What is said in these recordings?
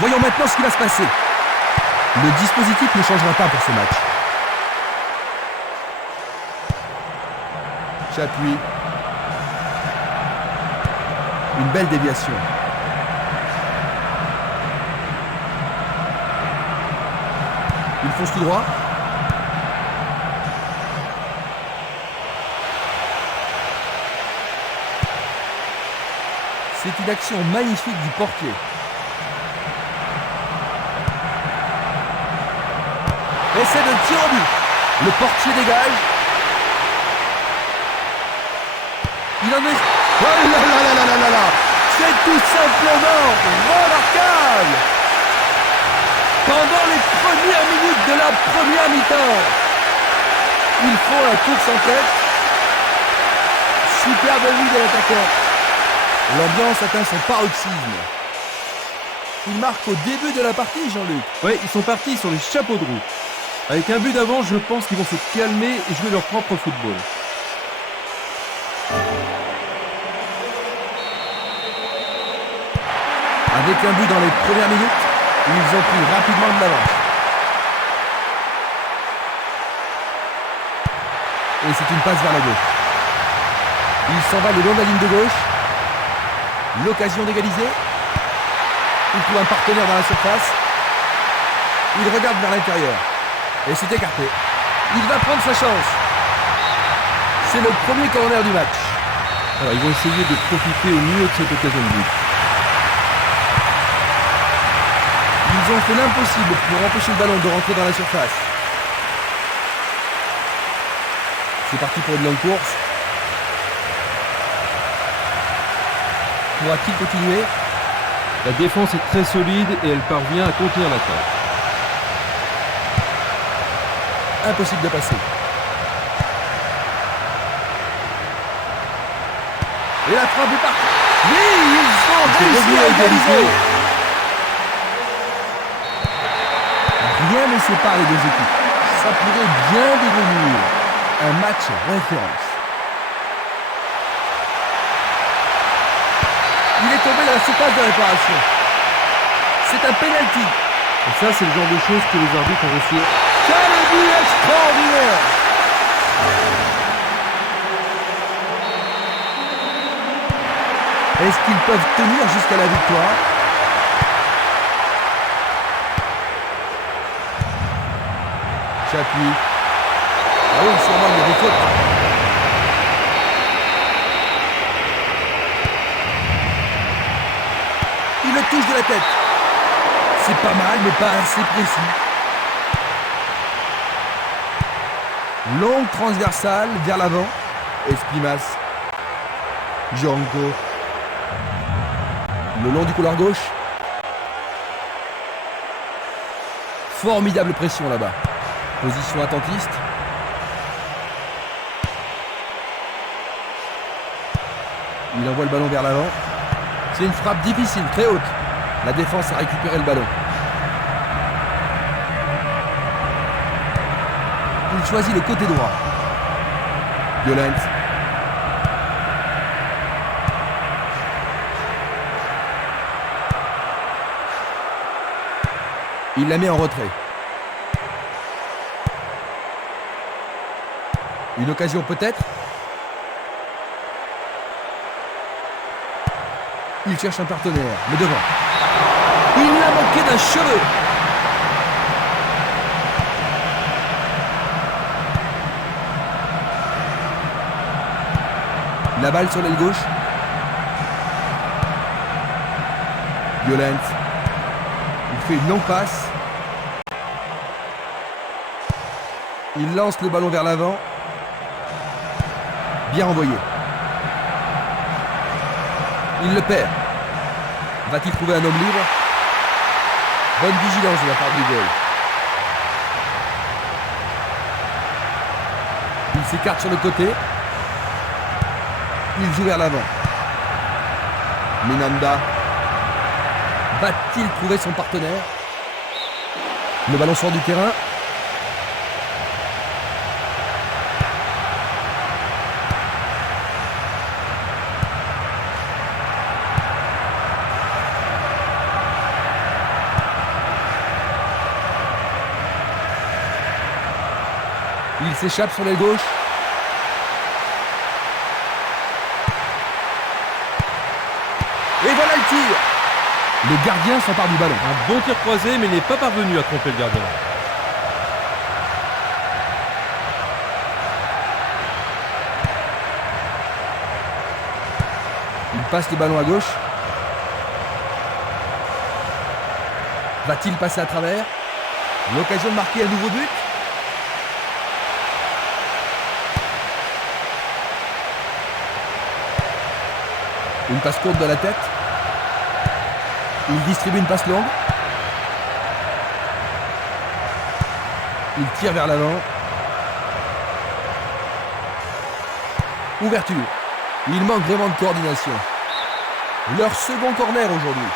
Voyons maintenant ce qui va se passer. Le dispositif ne changera pas pour ce match. Chapuis. Une belle déviation. Il fonce tout droit. C'est une action magnifique du portier. Essai de tir au but. Le portier dégage. Il en est... Oh là là là là là là là. C'est tout simplement remarquable. Pendant les premières minutes de la première mi-temps, ils font la course en tête. Superbe vue de l'attaquant. L'ambiance atteint son paroxysme. Il marque au début de la partie, Jean-Luc. Oui, ils sont partis sur les chapeaux de roue. Avec un but d'avance, je pense qu'ils vont se calmer et jouer leur propre football. Avec un but dans les premières minutes, ils ont pris rapidement de l'avance. Et c'est une passe vers la gauche. Il s'en va le long de la ligne de gauche. L'occasion d'égaliser. Il trouve un partenaire dans la surface. Il regarde vers l'intérieur. Et c'est écarté. Il va prendre sa chance. C'est le premier corner du match. Alors, ils vont essayer de profiter au mieux de cette occasion de but. Ils ont fait l'impossible pour empêcher le ballon de rentrer dans la surface. C'est parti pour une longue course. Pourra-t-il continuer? La défense est très solide et elle parvient à contenir l'attaque. Impossible de passer. Et la frappe est partie. Oui, ils ont réussi à égaliser. Rien ne sépare les deux équipes. Ça pourrait bien devenir un match référence. Il est tombé dans la surface de réparation. C'est un penalty. Et ça, c'est le genre de choses que les arbitres ont reçu. Quel but extraordinaire! Est-ce qu'ils peuvent tenir jusqu'à la victoire? Chapuis. Ah oui, sûrement il y a des fautes. Il le touche de la tête. C'est pas mal, mais pas assez précis. Longue transversale vers l'avant. Espimas. Jonko. Le long du couloir gauche. Formidable pression là-bas. Position attentiste. Il envoie le ballon vers l'avant. C'est une frappe difficile, très haute. La défense a récupéré le ballon. Il choisit le côté droit. Violent. Il la met en retrait. Une occasion peut-être. Il cherche un partenaire, mais devant. Il l'a manqué d'un cheveu. La balle sur l'aile gauche. Violent. Il fait une longue passe. Il lance le ballon vers l'avant. Bien envoyé. Il le perd. Va-t-il trouver un homme libre? Bonne vigilance de la part du goal. Il s'écarte sur le côté. Il joue vers l'avant. Minanda. Va-t-il trouver son partenaire? Le ballon sort du terrain. Il s'échappe sur l'aile gauche. Et voilà le tir. Le gardien s'empare du ballon. Un bon tir croisé, mais il n'est pas parvenu à tromper le gardien. Il passe le ballon à gauche. Va-t-il passer à travers? L'occasion de marquer un nouveau but. Une passe courte de la tête. Il distribue une passe longue. Il tire vers l'avant. Ouverture. Il manque vraiment de coordination. Leur second corner aujourd'hui.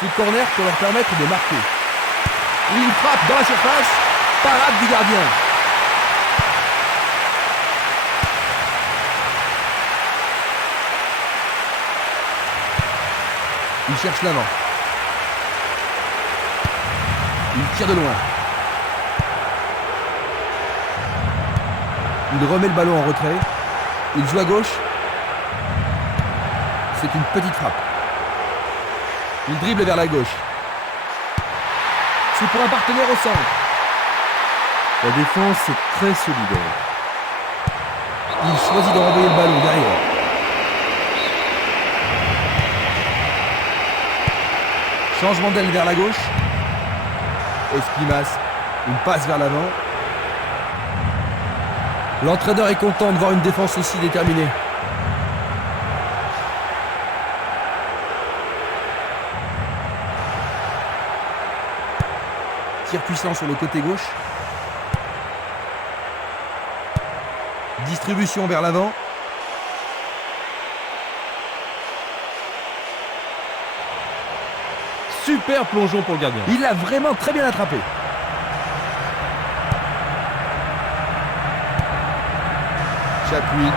Ce corner peut leur permettre de marquer. Il frappe dans la surface. Parade du gardien. Il cherche l'avant. Il tire de loin. Il remet le ballon en retrait. Il joue à gauche. C'est une petite frappe. Il dribble vers la gauche. C'est pour un partenaire au centre. La défense est très solidaire. Il choisit de renvoyer le ballon derrière. Changement d'aile vers la gauche. Esprimas, une passe vers l'avant. L'entraîneur est content de voir une défense aussi déterminée. Tir puissant sur le côté gauche. Distribution vers l'avant. Super plongeon pour le gardien. Il l'a vraiment très bien attrapé. Chapuis.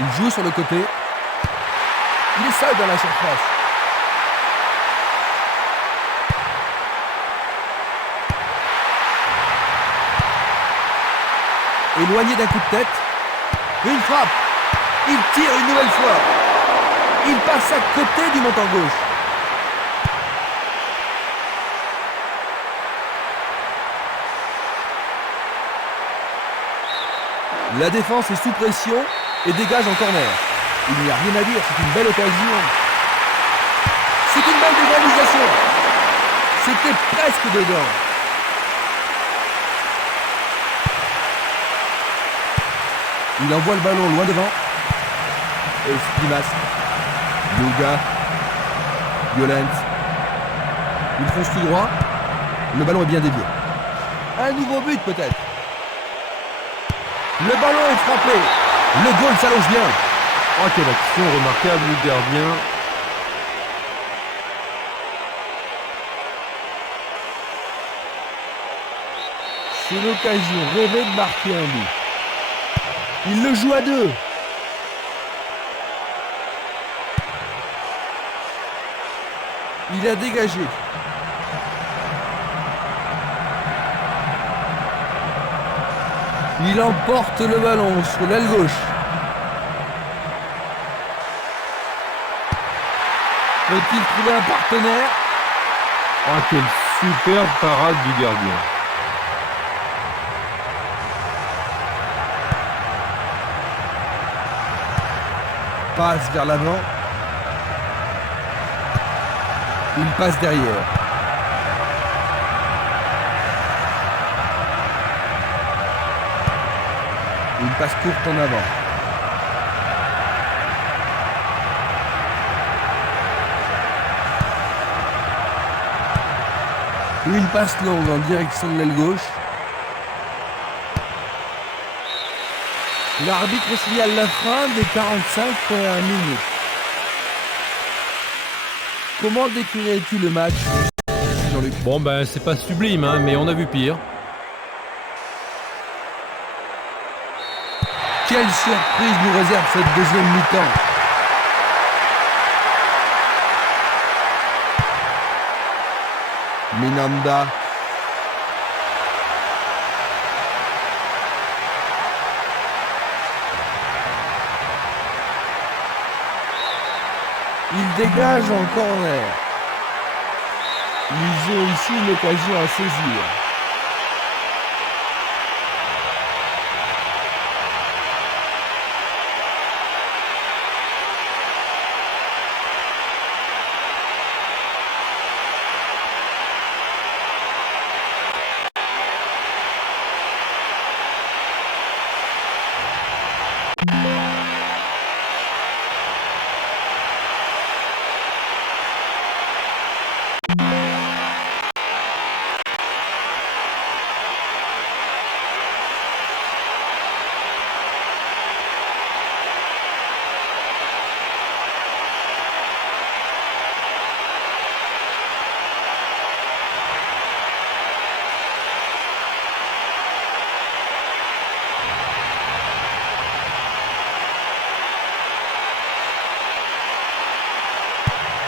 Il joue sur le côté. Il est seul dans la surface. Éloigné d'un coup de tête. Une frappe. Il tire une nouvelle fois. Il passe à côté du montant gauche. La défense est sous pression et dégage en corner. Il n'y a rien à dire, c'est une belle occasion. C'est une belle réalisation. C'était presque dedans. Il envoie le ballon loin devant. Esprimas. Luga. Violent. Il fonce tout droit. Le ballon est bien dévié. Un nouveau but peut-être. Le ballon est frappé. Le goal s'allonge bien. Oh, quelle action remarquable du gardien. C'est l'occasion rêvée de marquer un but. Il le joue à deux. Il a dégagé. Il emporte le ballon sur l'aile gauche. Peut-il trouver un partenaire? Oh, quelle superbe parade du gardien. Passe vers l'avant. Il passe derrière. Une passe courte en avant. Une passe longue en direction de l'aile gauche. L'arbitre signale la fin des 45 premières minutes. Comment décrirais-tu le match, Jean-Luc? Bon, ben, c'est pas sublime, hein, mais on a vu pire. Quelle surprise nous réserve cette deuxième mi-temps. Minanda. Il dégage en corner. Ils ont ici une occasion à saisir.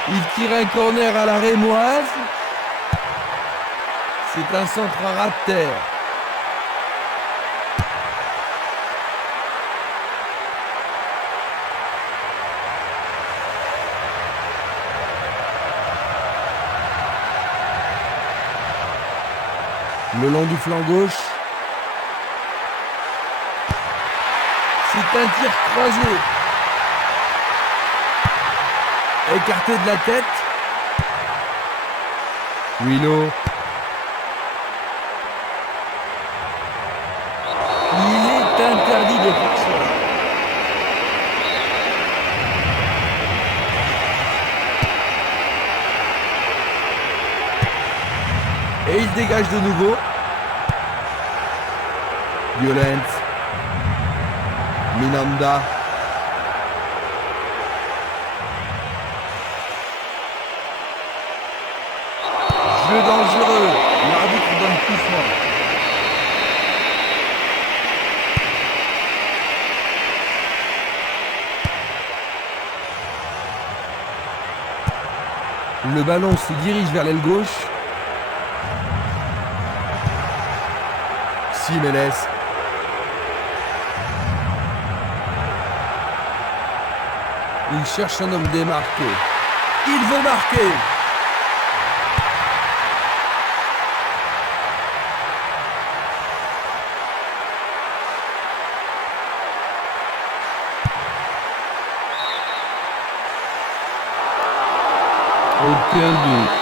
Il tire un corner à la rémoise. C'est un centre à ras de terre. Le long du flanc gauche. C'est un tir croisé. Écarté de la tête. Willow. Il est interdit de faire ça. Et il dégage de nouveau. Violent. Minanda. Jeu dangereux. L'arbitre donne coup franc. Le ballon se dirige vers l'aile gauche. Simeles. Il cherche un homme démarqué. Il veut marquer. Aucun doute.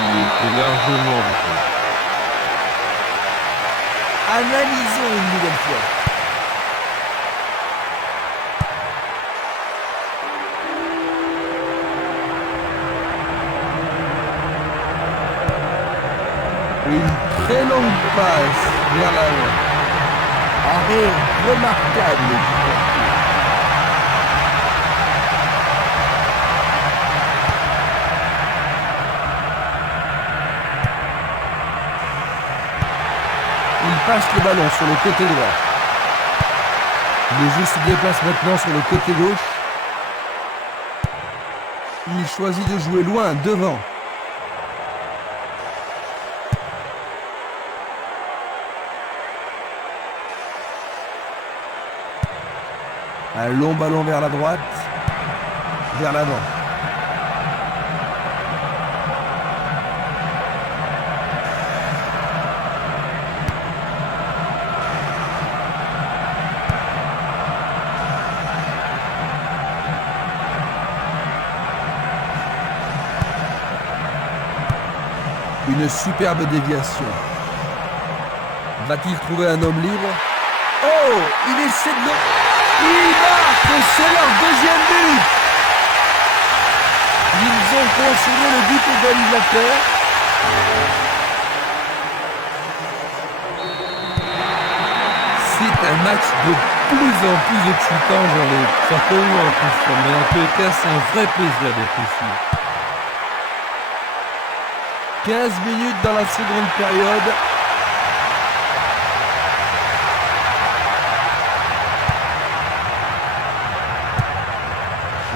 Il était largement devant. Analysons une nouvelle fois. Une très longue passe vers l'avant. Arrêt remarquable du portier. Il passe le ballon sur le côté droit. Le jeu se déplace maintenant sur le côté gauche. Il choisit de jouer loin, devant. Un long ballon vers la droite, vers l'avant. Une superbe déviation. Va-t-il trouver un homme libre? Oh, il essaie de... Il marque, c'est leur deuxième but. Ils ont consommé le but égalisateur. C'est un match de plus en plus excitant, Jean-Luc. Certainement, Christian, mais en tout cas, c'est un vrai plaisir d'être ici. 15 minutes dans la seconde période.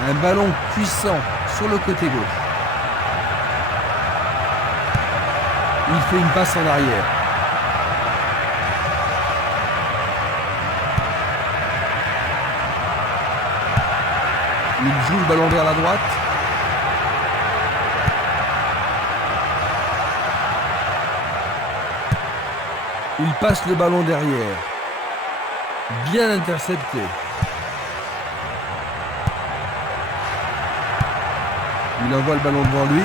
Un ballon puissant sur le côté gauche. Il fait une passe en arrière. Il joue le ballon vers la droite. Il passe le ballon derrière. Bien intercepté. Il envoie le ballon devant lui.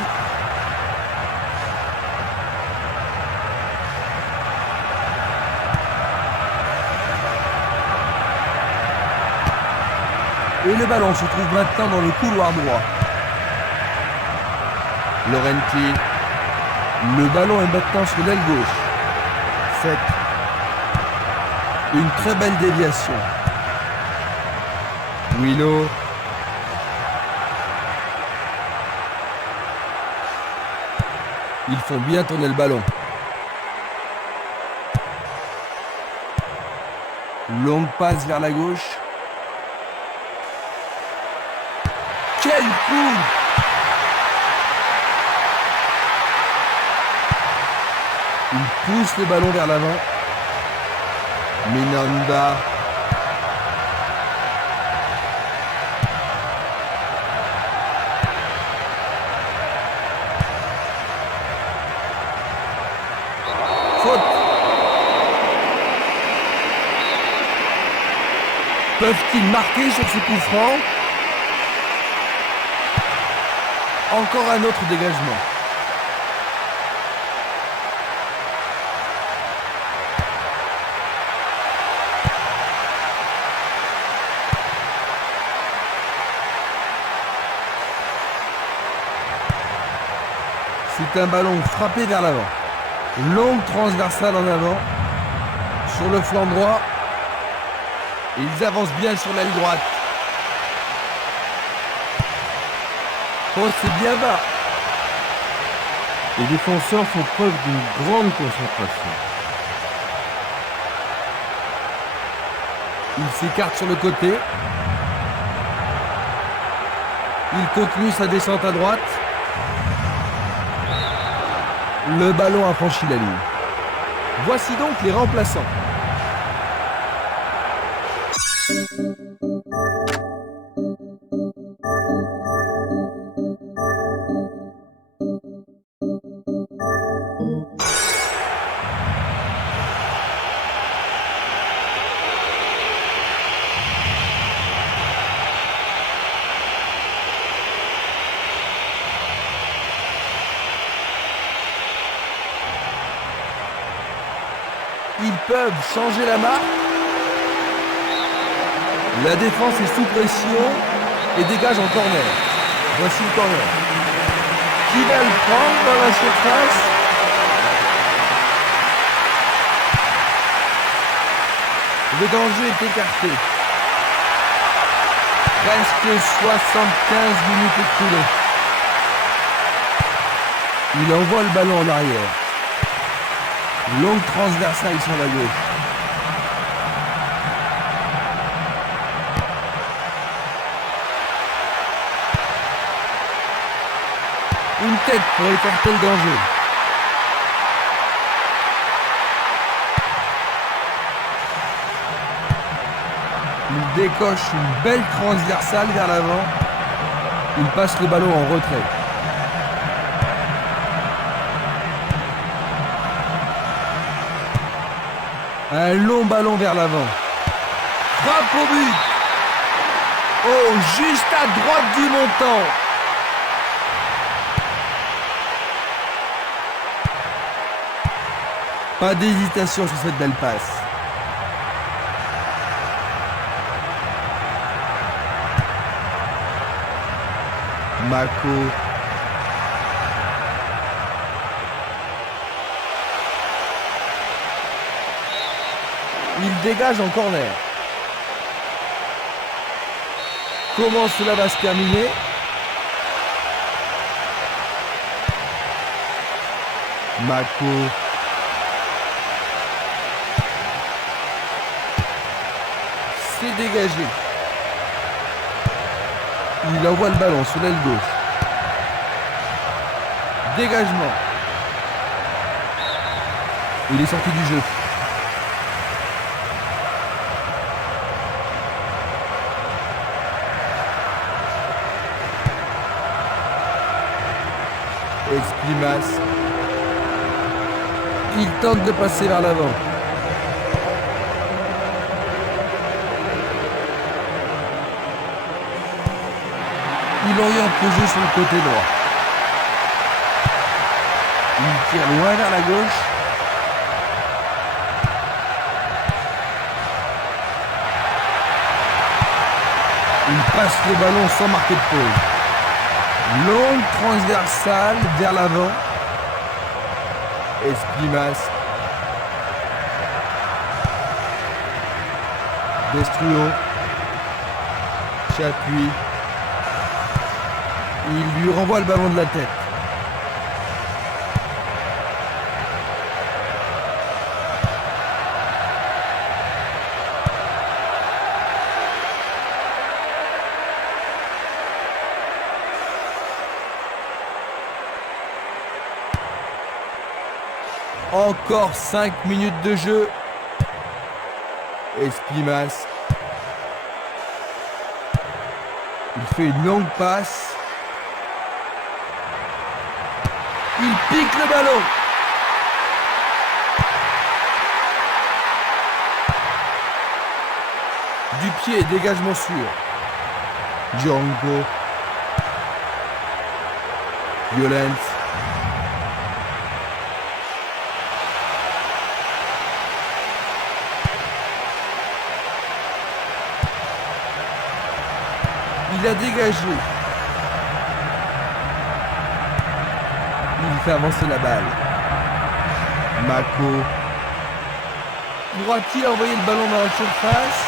Et le ballon se trouve maintenant dans le couloir droit. Laurenti. Le ballon est maintenant sur l'aile gauche. 7. Une très belle déviation. Willow. Ils font bien tourner le ballon. Longue passe vers la gauche. Quel coup! Il pousse le ballon vers l'avant. Minanda. Faute. Peuvent-ils marquer sur ce coup franc? Encore un autre dégagement. C'est un ballon frappé vers l'avant. Longue transversale en avant. Sur le flanc droit. Ils avancent bien sur l'aile droite. Oh, c'est bien bas. Les défenseurs font preuve d'une grande concentration. Il s'écarte sur le côté. Il continue sa descente à droite. Le ballon a franchi la ligne. Voici donc les remplaçants. Ils peuvent changer la marque. La défense est sous pression et dégage en corner. Voici le corner. Qui va le prendre dans la surface? Le danger est écarté. Presque 75 minutes écoulées. Il envoie le ballon en arrière. Longue transversale sur la gauche. Une tête pour écarter le danger. Il décoche une belle transversale vers l'avant. Il passe le ballon en retrait. Un long ballon vers l'avant. Frappe au but. Oh, juste à droite du montant. Pas d'hésitation sur cette belle passe. Mako. Il dégage en corner. Comment cela va se terminer? Mako. C'est dégagé. Il envoie le ballon sur l'aile gauche. Dégagement. Il est sorti du jeu. Esprimas. Il tente de passer vers l'avant. Il oriente le jeu sur le côté droit. Il tire loin vers la gauche. Il passe le ballon sans marquer de pause. Longue transversale vers l'avant. Esprimas. Destruo. Chapuis. Il lui renvoie le ballon de la tête. Encore 5 minutes de jeu. Esprimas. Il fait une longue passe. Il pique le ballon. Du pied, dégagement sûr. Django. Violence. Il a dégagé. Il fait avancer la balle. Mako. Pourra-t-il envoyer le ballon dans la surface?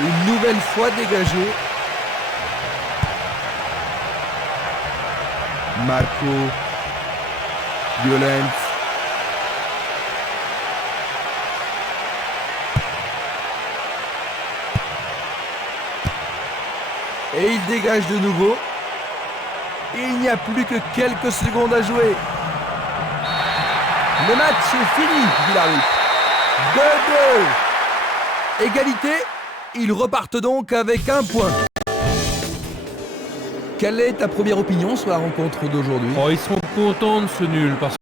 Une nouvelle fois dégagé. Mako. Violence. Et il dégage de nouveau. Et il n'y a plus que quelques secondes à jouer. Le match est fini, dit l'arbitre. 2-2. Égalité. Ils repartent donc avec un point. Quelle est ta première opinion sur la rencontre d'aujourd'hui? Oh, ils seront contents de ce nul parce